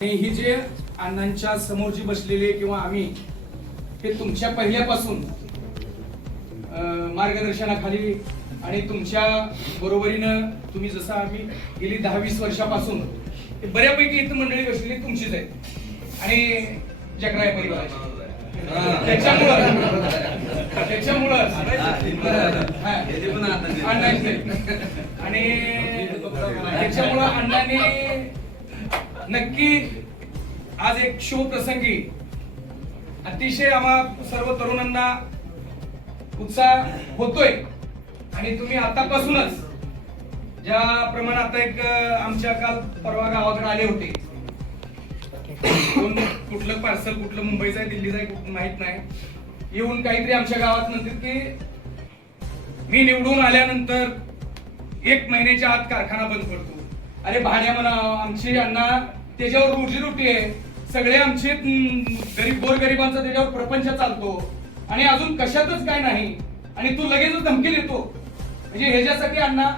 आणि ही जे अण्णांच्या समोर जी बसलेले किंवा आम्ही हे तुमच्या पहिल्यापासून मार्गदर्शनाखाली आणि तुमच्या बरोबरीनं तुम्ही जसं आम्ही गेली दहा वीस वर्षापासून बऱ्यापैकी इथं मंडळी बसलेली तुमचीच आहे आणि जगराय परिवाराची त्याच्यामुळं त्याच्यामुळं अण्णांचे. आणि त्याच्यामुळं अण्णांनी नक्की आज एक शो प्रसंगी. अतिशय आम्हा सर्व तरुणांना उत्साह होतोय. आणि तुम्ही आतापासूनच ज्या प्रमाण आता एक आमच्या काल परवा गावाकडे आले होते. कुठलं पार्सल कुठलं मुंबईचं आहे दिल्लीचं आहे कुठलं माहीत नाही. येऊन काहीतरी आमच्या गावात म्हणतात की मी निवडून आल्यानंतर एक महिन्याच्या आत कारखाना बंद करतो. अरे भाड्या म्हणा आमची अण्णा त्याच्यावर रोजीरोटी आहे. सगळे आमचे गरीब गोरगरिबांचा त्याच्यावर प्रपंच चालतो. आणि अजून कशातच काय नाही. आणि तू लगेच धमकी देतो. म्हणजे ह्याच्यासाठी अण्णा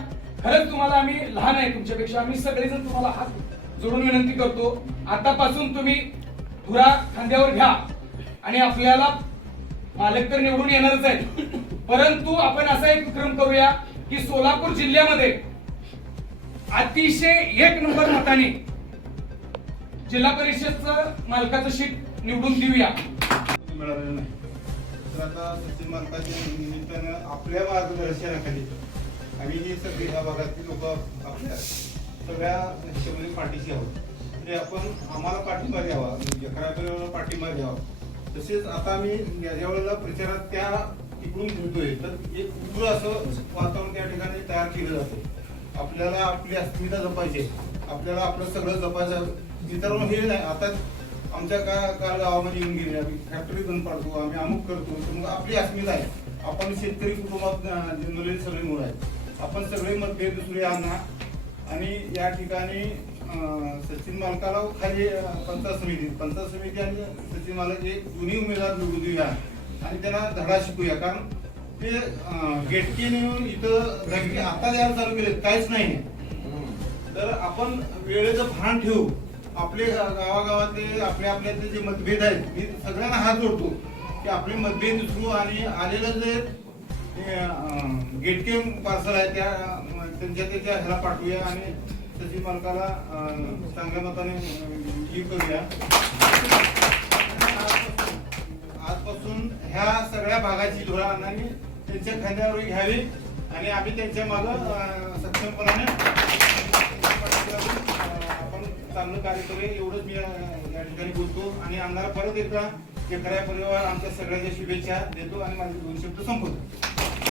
खरंच तुम्हाला आम्ही लहान आहे तुमच्यापेक्षा. आम्ही सगळेजण तुम्हाला हात जोडून विनंती करतो. आतापासून तुम्ही धुरा खांद्यावर घ्या. आणि आपल्याला मालक तर निवडून येणारच आहे परंतु आपण असा एक विक्रम करूया की सोलापूर जिल्ह्यामध्ये अतिशय एक नंबर मताने जिल्हा परिषदचं मालकाचं शीट निवडून देऊया. मिळालेलं नाही. तर आता सचिन मालकाच्या निमित्तानं आपल्या मार्गदर्शनाखाली आम्ही जी सगळी या भागातली लोक आपल्या सगळ्या हिशोबाने पाठीशी आहोत. म्हणजे आपण आम्हाला पाठिंबा द्यावा म्हणजे अकरा पाठिंबा द्यावा. तसेच आता आम्ही या- ज्या वेळेला प्रचारात त्या तिकडून घेतोय. तर एक उग्र असं वातावरण त्या ठिकाणी तयार केलं जातं आपल्याला आपली अस्मिता जपायची आपल्याला आपलं सगळं जपायचं मित्रांनो हे नाही. आता आमच्या का काल गावामध्ये येऊन गेले. आम्ही फॅक्टरी बंद पाडतो. आम्ही अमुक करतो. मग आपली अस्मिता आहे. आपण शेतकरी कुटुंबात जन्मलेले सगळे मुलं आहेत. आपण सगळे मतभेद दुसरे आणा आणि या ठिकाणी सचिन मालकाला खाली पंचायत समिती पंचायत समिती आणि सचिन मालक हे दोन्ही उमेदवार निवडून देऊया आणि त्यांना धडा शिकूया. कारण ते गेटकीने नेऊन इथं धमकी आता द्यायला चालू केले काहीच नाही तर आपण वेळेचं भान ठेवू. आपले गावागावातले आपल्या आपल्यातले जे मतभेद आहेत मी सगळ्यांना हात जोडतो की आपले मतभेद विसरू आणि आलेलं जे गेटके पार्सल आहे त्या त्यांच्या त्याच्या ह्याला पाठवूया आणि त्याची मालकाला चांगल्या मताने हे करूया. आजपासून ह्या सगळ्या भागाची धोरण आणि त्यांच्या खांद्यावर घ्यावी आणि आम्ही त्यांच्या माग सक्षमपणाने आपण चांगलं कार्य करूया एवढंच मी या ठिकाणी बोलतो. आणि अण्णाला परत एकदा शेतकऱ्या परिवार आमच्या सगळ्यांच्या शुभेच्छा देतो आणि माझे दोन शब्द संपवतो.